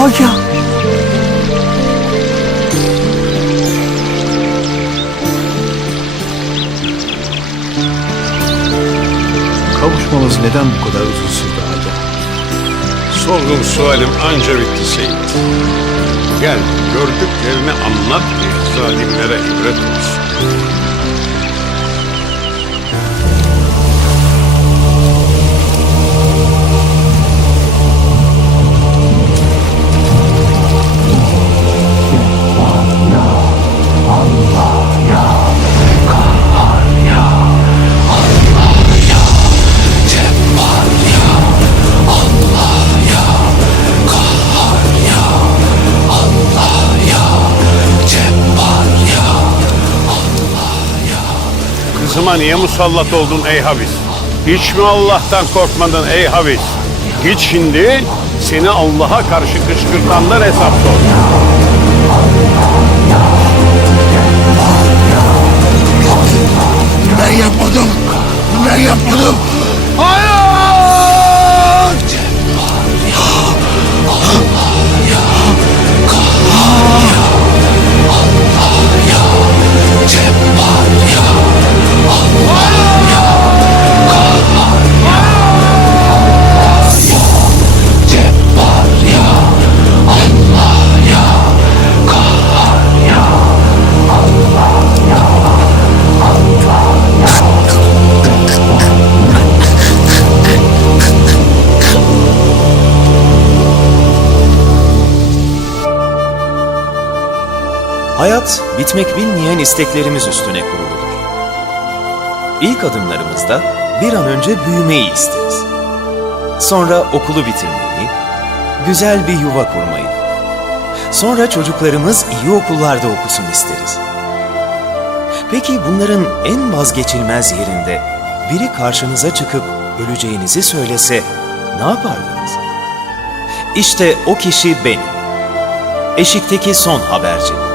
Ya Kavuşmamız neden bu kadar uzun sürdü Aga? Sorduğum sualim anca bitti Seyit. Gel gördüklerini anlat ki zalimlere ibret olsun. Kızıma niye musallat oldun ey Habis? Hiç mi Allah'tan korkmadın ey Habis? Git şimdi seni Allah'a karşı kışkırtanlar hesap sor. ben yapmadım. Ben yapmadım. Hayır! Hayat bitmek bilmeyen isteklerimiz üstüne kuruludur. İlk adımlarımızda bir an önce büyümeyi isteriz. Sonra okulu bitirmeyi, güzel bir yuva kurmayı. Sonra çocuklarımız iyi okullarda okusun isteriz. Peki bunların en vazgeçilmez yerinde biri karşınıza çıkıp öleceğinizi söylese ne yapardınız? İşte o kişi benim. Eşikteki son haberci.